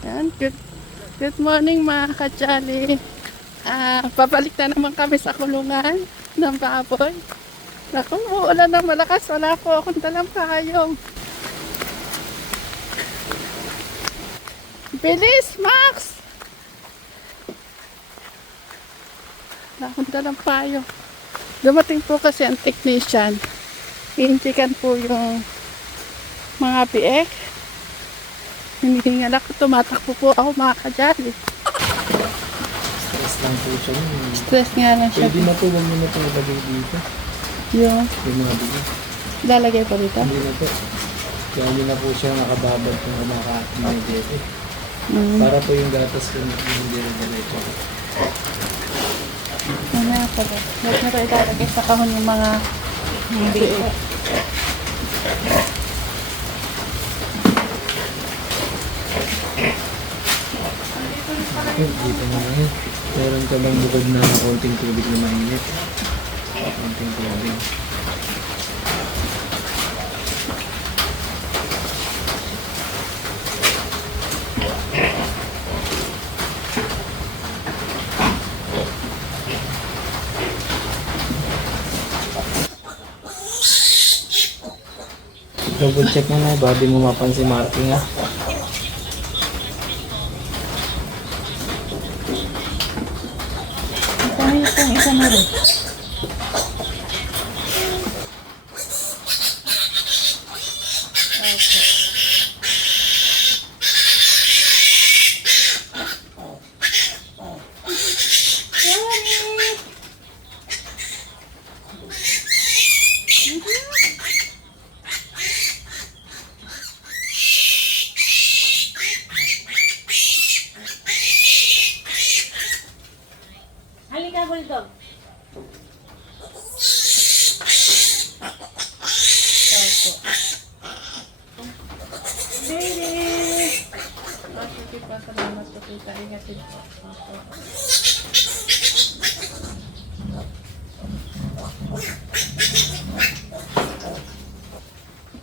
Yan, good morning mga kajali. Pabalik na naman kami sa kulungan ng baboy. Naku, uulan ng malakas. Wala po akong dalang payong. Bilis, Max! Wala akong dalang payong. Dumating po kasi ang technician. Iintikan po yung mga biek. Hinihingal ako, tumatakbo po ako mga kajali. Stress lang po siya. Stress nga lang siya. Pwede na po, huwag nyo na po ilagay dito. Yung Mga bigas. lalagay po dito. Hindi na po. Kaya hindi na po siya nakababad kung kumakain. Para po yung gatas ko hindi rin diretso. Mamaya pa ba? Huwag na tayo ilalagay sa kahon yung mga biik. Dito na lang yun. Meron ka bang bukod na konting tubig na mainit? Konting tubig. Double check mo na, baka di mo mapansin marking ah. Itong isa na rin. Halika, Bulldog. Baby! Sige pa, salamat po kita. Ingatin po.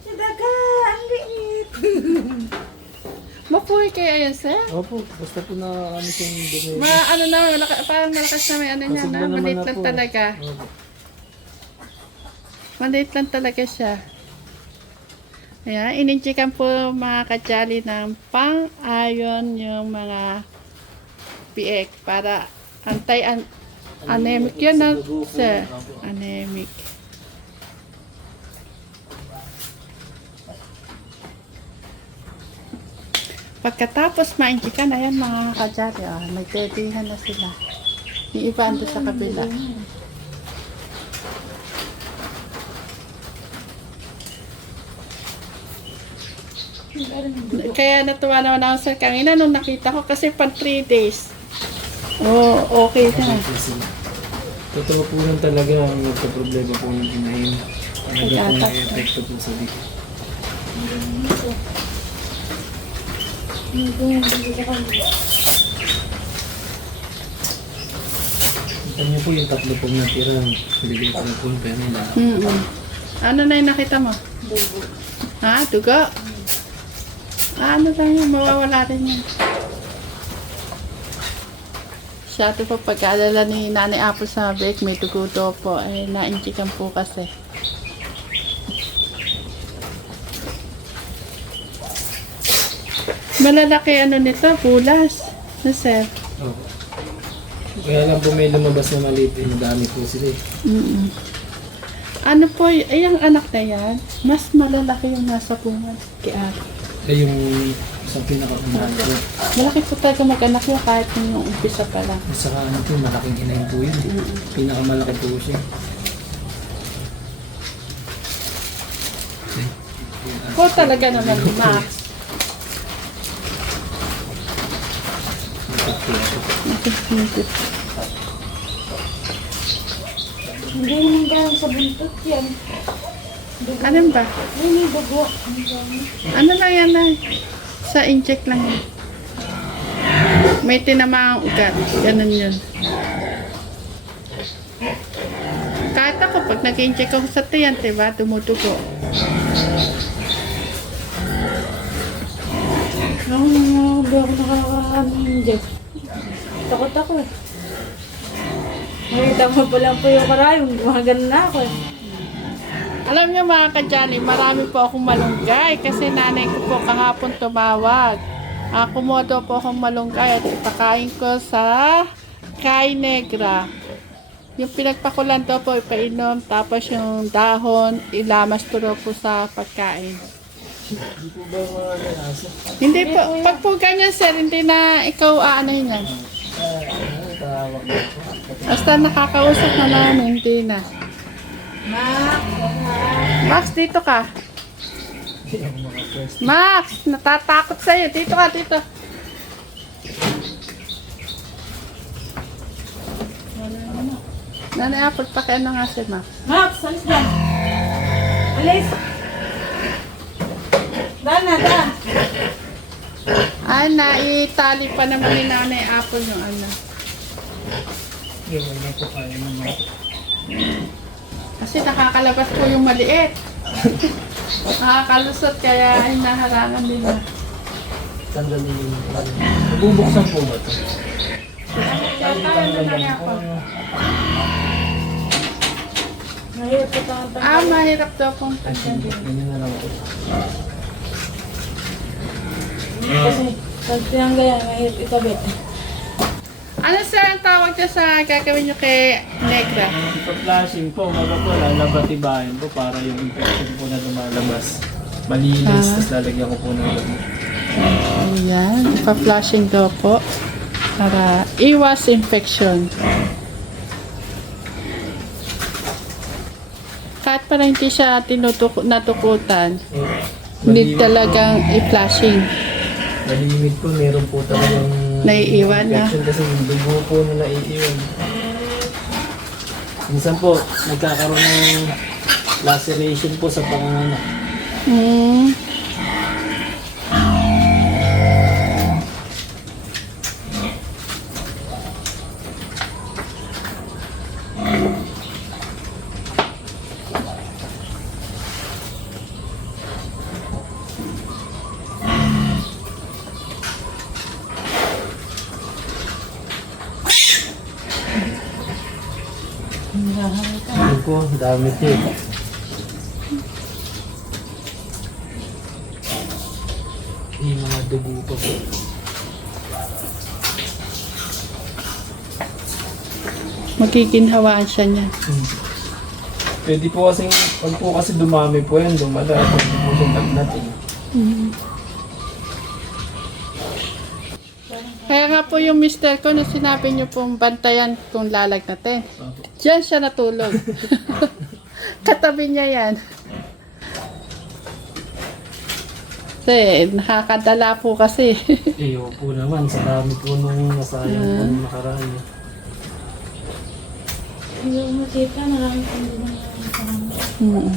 Daga, ang liit. Mapuwi kaya yan, sir? Opo, basta po na ano siyang dumi. Ano na, parang malakas na may ano niya Masigla na. naman Maliit na lang po. talaga. Opo. Maliit lang talaga siya. Ayan, ininjikan po mga kajali ng pang-iron yung mga biek para anemic yun na, sir. Anemic. Pagkatapos mainjikan, ayan mga kajali, nagtedihan na sila. Yung iba ando sa kabila. Kaya natuwa naman ako sa kanina nung nakita ko kasi pang 3 days. Oh, okay na. Okay sila. Totoo po lang talaga ang nagka-problema po ng inahin. Talaga po Pag-atak. na-epekto po sa dito. Kita niyo po yung tatlo pong natira. Bigay ko na po yung pera nila. Ano na yung nakita mo? Dugo. Ha? Dugo? Ano lang yun? Mawawala rin yun. Siya ito po pagkaalala ni Nanay Apple sa bake, may dugo daw po. Ay, naintikan po kasi. Malalaki ano nito? Bulas. No, sir? Opo. Kaya lang po may lumabas na maliit. Madami po sila eh. Ano po, ay ang anak na yan, mas malalaki yung nasa bunga kay ate. Kaya yung sa pinaka-unahan po. Malaki po talaga mag-anak yun kahit yung umpisa pa lang. At saka ano po, malaking inahin po yun. Pinakamalaki po siya. Po talaga naman, Max. Hindi naman galing sa buntot yan. Ano ba? Ay, may dugo. Ano lang yan ay? Sa inject lang yan. May tinamang ugat. Ganun yun. Kahit ako, pag nag-inject ako sa tiyan, diba, tumutugo. hindi ako nakakaano dyan. Takot ako eh. Nakita mo pa lang po yung karayong, gumagano na ako eh. Alam niyo mga kadyali, marami po akong malunggay kasi nanay ko po kahapon tumawag. Kumodo po akong malunggay at ipakain ko sa Kay Negra. Yung pinagpakulan daw po ipainom, tapos yung dahon, ilamas ko daw po sa pagkain. Hindi po ba mga ganasa? Hindi po, pag po ganyan sir, hindi na ikaw aanohin yan. Tawag na po. Basta nakakausap na namin, hindi na. Max, dito ka. Hindi ako makapwesto. Max, natatakot sa'yo. Dito ka, dito. Nanay Apple, pakiano nga si Max. Max, alis dyan. Alis. Daan na, daan. Ay, naitali pa naman ni Nanay Apple yung ano. Hindi, wala po kaya naman. Kasi nakakalabas po yung maliit. Nakakalusot kaya hinaharangan nila. Sandali yung nabubuksan po ba ito? Kaya tayo na Nanay Apple. Mahirap ito ang Mahirap daw pong Ganyan na lang po. Kasi pag tinangga yan, mahirap ikabit. Ano sir ang tawag niya sa gagawin niyo kay Negra? Ipa-flashing po, mga po, lalabatibahin po para yung infection po na lumalabas. Malinis, tapos lalagyan ko po ng gamot. Ayan, pa-flashing daw po para iwas infection. Kahit para hindi siya natukutan, need talagang i-flashing. Malimit po, meron po talagang Naiiwan na. infection kasi yung dugo po na naiiwan. Minsan po, nagkakaroon ng laceration po sa panganganak. Hmm. Yun po, dami po. Yung mga dugo pa po. Magiginhawaan siya niya. Pwede po kasi, pag po kasi dumami po yan, dumala. Pwede po siyang tagnatin. Kaya nga po yung mister ko na sinabi niyo pong bantayan kung lalagnatin. Diyan siya natulog. Katabi niya yan. Kasi nakakadala po kasi. Eh, po naman, sa dami po nung nasayang po nung nakaraan. Hindi ko makita, marami pang din ang Hmm.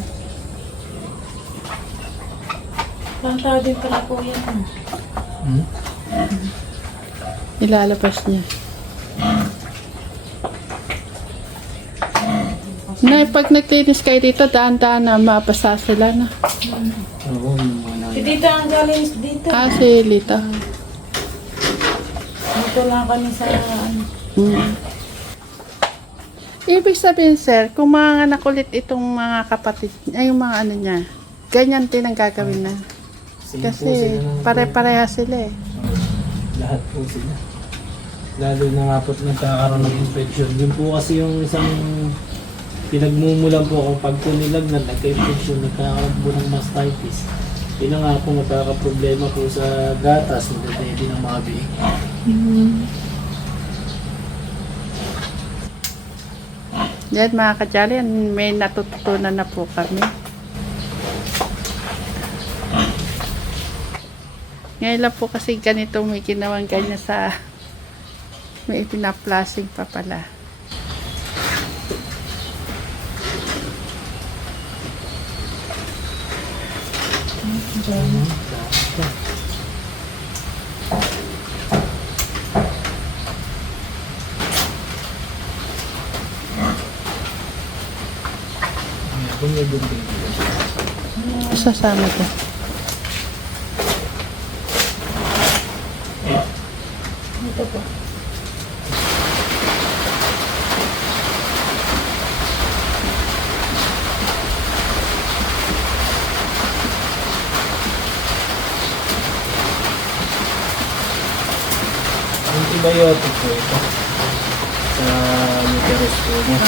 Pantao din pala po yan. Hmm? Ilalabas niya. Na, pag naglinis kayo dito, daan-daan na mabasa sila na. Oo, yung mga Si Tita ang galing dito. Si Lita. Dito lang kami sa ano. Ibig sabihin, sir, kung mga nakulit itong mga kapatid, ay yung mga ano niya, ganyan din ang gagawin na. same po Kasi sila ng- pare-pareha sila eh. Lahat po sila. Lalo na nga po't nagkakaroon ng infection. Yun po kasi yung isang pinagmumulan po kung pag po nilagnat, nagka-infection, nagkakaroon po ng mastitis. Yun na nga po magkakaproblema po sa gatas, hindi pwede ng mga biig. Yan mga kadyali, may natututunan na po kami. Ngayon lang po kasi ganito may ginawang ganyan sa may pinaplasing pa pala. Kung may gunting. Sasama to. Ito po. Antibiotic po ito. Sa uterus po niya.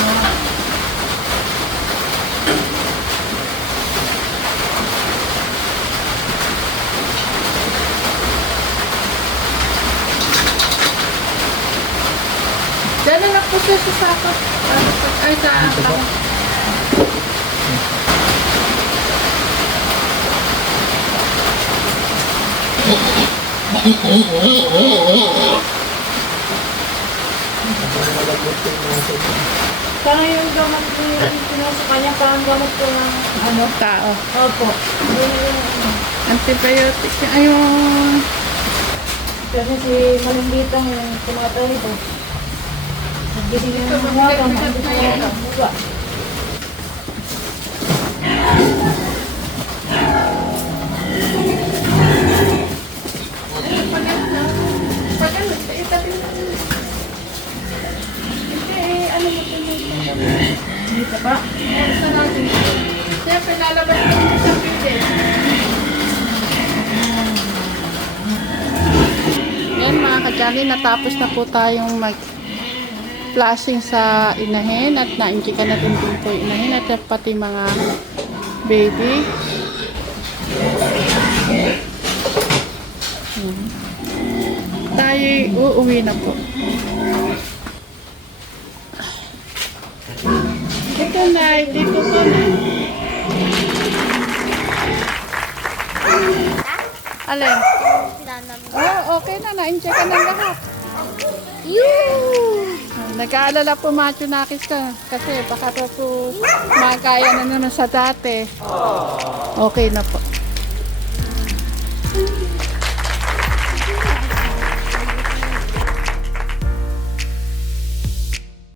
Diyan na lang po siya sa sakot. Ay, sa ako. Parang yung gamot ko yung pinasa kanya, parang gamot ko ng ano. Tao. Opo. Yun yung ano. Antibiotic. Ay, yung... Kasi si Malumbitang yung tumatay ito. Nagising yung mga umaga, maandun sa umaga. Dito pa. Siyempre, lalabas ko sa pili. Yan mga kajali, natapos na po tayong mag-flashing sa inahin at na-injikan natin din po yung inahin at pati mga baby. Tayo uuwi na po. Ito na, dito po na. Alin? Oh, okay na, na-inject ka ng lahat. Nag-aalala po Machunakis ka kasi baka po magkaya na naman sa dati. Okay na po.